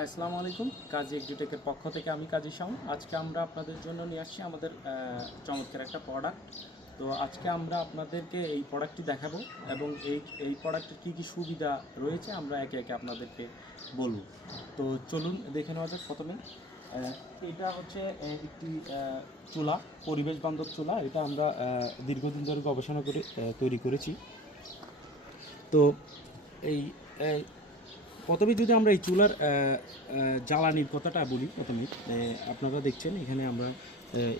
আসসালামু আলাইকুম। কাজী এগ্রিটেকের পক্ষ থেকে আমি কাজী শাওন। আজকে আমরা আপনাদের জন্য নিয়ে আসছি আমাদের চমৎকার একটা প্রোডাক্ট। তো আজকে আমরা আপনাদেরকে এই প্রোডাক্টটি দেখাবো এবং এই প্রোডাক্টের কী কী সুবিধা রয়েছে আমরা একে একে আপনাদেরকে বলব। তো চলুন দেখে নেওয়া যাক। প্রথমে এটা হচ্ছে একটি চুলা, পরিবেশ বান্ধব চুলা। এটা আমরা দীর্ঘদিন ধরে গবেষণা করে তৈরি করেছি। তো এই প্রথমে যদি আমরা এই চুলার জ্বালানির কথাটা বলি, প্রথমে আপনারা দেখছেন এখানে আমরা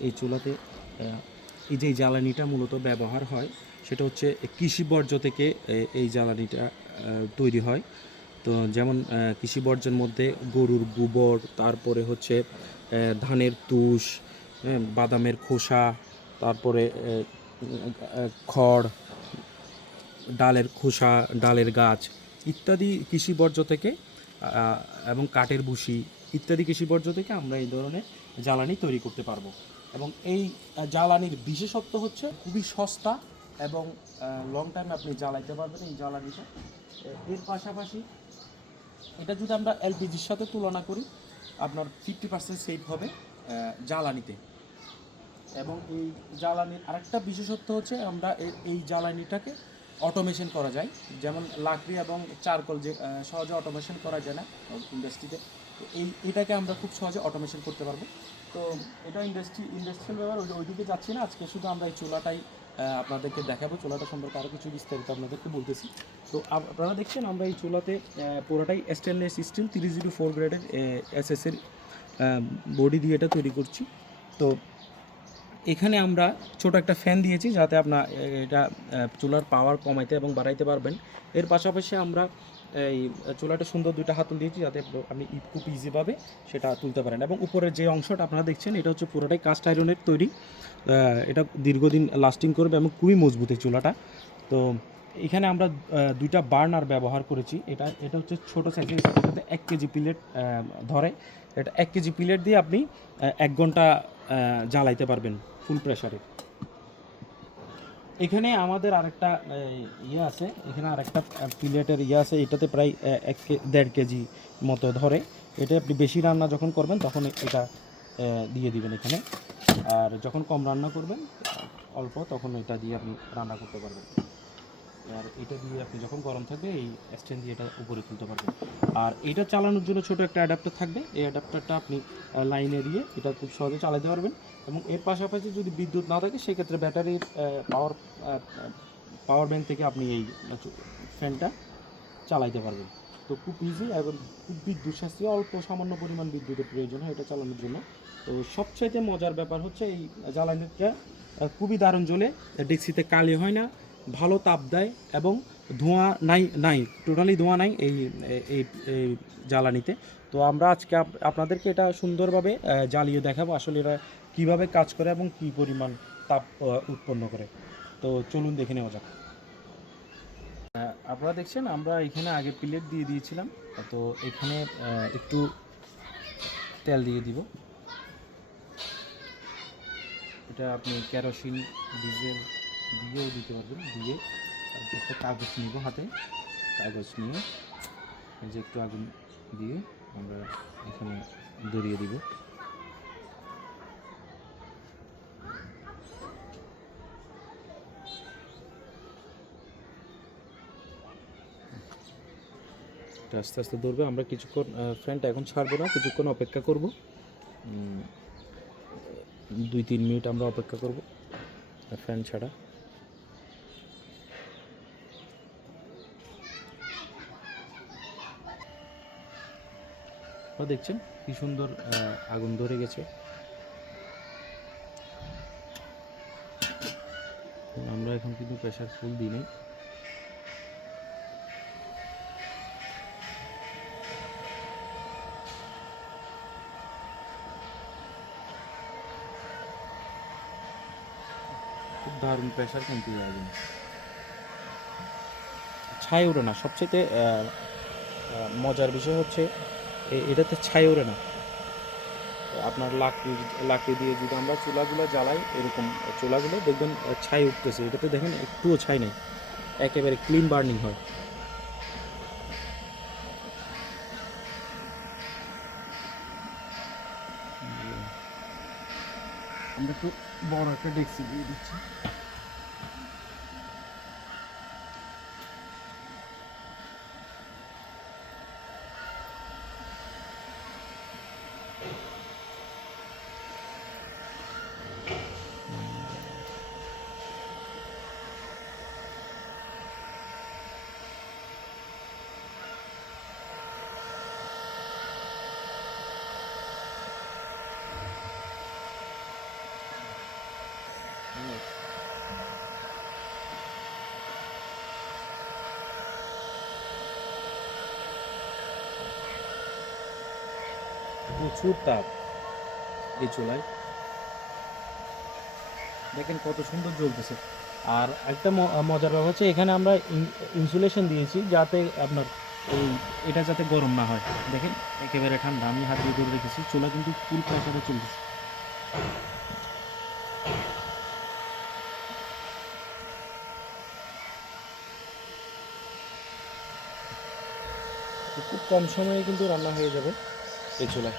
এই চুলাতে এই যে জ্বালানিটা মূলত ব্যবহার হয় সেটা হচ্ছে কৃষি বর্জ্য থেকে এই জ্বালানিটা তৈরি হয়। তো যেমন কৃষি বর্জ্যের মধ্যে গরুর গোবর, তারপরে হচ্ছে ধানের তুষ, বাদামের খোসা, তারপরে খড়, ডালের খোসা, ডালের গাছ ইত্যাদি কৃষি বর্জ্য থেকে এবং কাঠের ভুসি ইত্যাদি কৃষি বর্জ্য থেকে আমরা এই ধরনের জ্বালানি তৈরি করতে পারবো। এবং এই জ্বালানির বিশেষত্ব হচ্ছে খুবই সস্তা এবং লং টাইম আপনি জ্বালাইতে পারবেন এই জ্বালানিটা। এর পাশাপাশি এটা যদি আমরা এলপিজির সাথে তুলনা করি, আপনার 50% সেভ হবে জ্বালানিতে। এবং এই জ্বালানির আরেকটা বিশেষত্ব হচ্ছে আমরা এই জ্বালানিটাকে অটোমেশন করা যায়। যেমন লাকড়ি এবং চারকোল যে সহজে অটোমেশন করা যায় না ইন্ডাস্ট্রিতে, তো এটাকে আমরা খুব সহজে অটোমেশন করতে পারবো। তো এটা ইন্ডাস্ট্রিয়াল ব্যাপার, ওইদিকে যাচ্ছি না। আজকে শুধু আমরা এই চুলাটাই আপনাদেরকে দেখাবো। চুলাটা সম্পর্কে আরও কিছু বিস্তারিত আপনাদেরকে বলতেছি। তো আপনারা দেখছেন আমরা এই চুলাতে পুরোটাই স্টেনলেস স্টিল 304 গ্রেডের এসএসের বডি দিয়ে এটা তৈরি করছি। তো এখানে আমরা ছোট একটা ফ্যান দিয়েছি যাতে আপনার এটা চুলার পাওয়ার কমাইতে এবং বাড়াইতে পারবেন। এর পাশাপাশি আমরা এই চুলাটা সুন্দর দুইটা হাতল দিয়েছি যাতে আপনি খুব ইজিভাবে সেটা তুলতে পারেন। এবং উপরের যে অংশটা আপনারা দেখছেন এটা হচ্ছে পুরোটাই কাস্ট আয়রনের তৈরি। এটা দীর্ঘদিন লাস্টিং করবে এবং খুবই মজবুত এই চুলাটা। তো এখানে আমরা দুইটা বার্নার ব্যবহার করেছি। এটা হচ্ছে ছোটো সাইজের, এটাতে 1 কেজি পিলেট ধরে। এটা 1 কেজি পিলেট দিয়ে আপনি 1 ঘন্টা জ্বালাইতে পারবেন ফুল প্রেশারে। এখানে আমাদের আরেকটা আছে, এখানে আরেকটা পিলেটের আছে, এটাতে প্রায় 1.5 কেজি মতো ধরে। এটা আপনি বেশি রান্না যখন করবেন তখন এটা দিয়ে দিবেন এখানে, আর যখন কম রান্না করবেন অল্প তখন এটা দিয়ে আপনি রান্না করতে পারবেন। আর এটা দিয়ে আপনি যখন গরম থাকবে এই স্ট্যান্ড দিয়ে এটা উপরে তুলতে পারবেন। আর এটা চালানোর জন্য ছোট একটা অ্যাডাপ্টার থাকবে। এই অ্যাডাপ্টারটা আপনি লাইনে দিয়ে এটা খুব সহজে চালাতে পারবেন। এবং এর পাশাপাশি যদি বিদ্যুৎ না থাকে সেক্ষেত্রে ব্যাটারির পাওয়ার ব্যাংক থেকে আপনি এই ফ্যানটা চালাইতে পারবেন। তো খুব ইজি এবং খুব বিদ্যুৎ সাশ্রয়ী, অল্প সামান্য পরিমাণ বিদ্যুতের প্রয়োজন হয় এটা চালানোর জন্য। তো সবচাইতে মজার ব্যাপার হচ্ছে এই জ্বালানিটা খুবই দারুণ জ্বলে, ডেক্সিতে কালি হয় না, ভালো তাপ দেয় এবং ধোঁয়া নাই টোটালি ধোঁয়া নাই এই এই জ্বালানিতে। তো আমরা আজকে আপনাদেরকে এটা সুন্দরভাবে জ্বালিয়ে দেখাবো আসলে এটা কীভাবে কাজ করে এবং কী পরিমাণ তাপ উৎপন্ন করে। তো চলুন দেখে নেওয়া যাক। আপনারা দেখছেন আমরা এখানে আগে প্লেট দিয়ে দিয়েছিলাম। তো এখানে একটু তেল দিয়ে দিব। এটা আপনি কেরোসিন, ডিজেল দিয়েও দিতে পারবেন। দিয়ে একটা কাগজ নিব হাতে, কাগজ নিয়ে যে একটু আগুন দিয়ে আমরা এখানে ধরিয়ে দিব। আস্তে আস্তে ধরবে। আমরা কিছুক্ষণ ফ্যানটা এখন ছাড়বো না, কিছুক্ষণ অপেক্ষা করব। 2-3 মিনিট আমরা অপেক্ষা করব ফ্যান ছাড়া। আপনারা দেখছেন কি সুন্দর আগুন ধরে গেছে। আমরা এখন কিন্তু প্রেসার ফুল দিই নাই। খুব দারুণ প্রেশার কিন্তু আগুন, ছাই ওড়ে না। সবচেয়ে মজার বিষয় হচ্ছে এটাতে ছাই ওড়ে না। আপনার লাকড়ি দিয়ে যদি আমরা চুলাগুলো জ্বালাই, এরকম চুলাগুলো দেখবেন ছাই উঠতেছে, এটাতে দেখেন একটুও ছাই নেই, একেবারে ক্লিন বার্নিং হয়। আমরা একটু বড় একটা ডেক্সি দিয়ে দিচ্ছি। প্রচুর তাপ এই চুলায়, দেখেন কত সুন্দর জ্বলতেছে। আর একটা মজার ব্যাপার হচ্ছে এখানে আমরা ইনসুলেশন দিয়েছি যাতে আপনার এই এটা যাতে গরম না হয়। দেখেন একেবারে ঠান্ডা, আমি হাত দিয়ে ধরে রেখেছি, চুলা কিন্তু ফুল প্রেসারে চলতেছে। খুব কম সময়ে কিন্তু রান্না হয়ে যাবে এই চুলায়,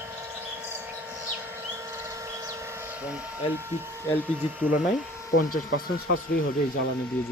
এবং এলপিজির তুলনায় 50% সাশ্রয়ী হবে এই জ্বালানি দিয়ে।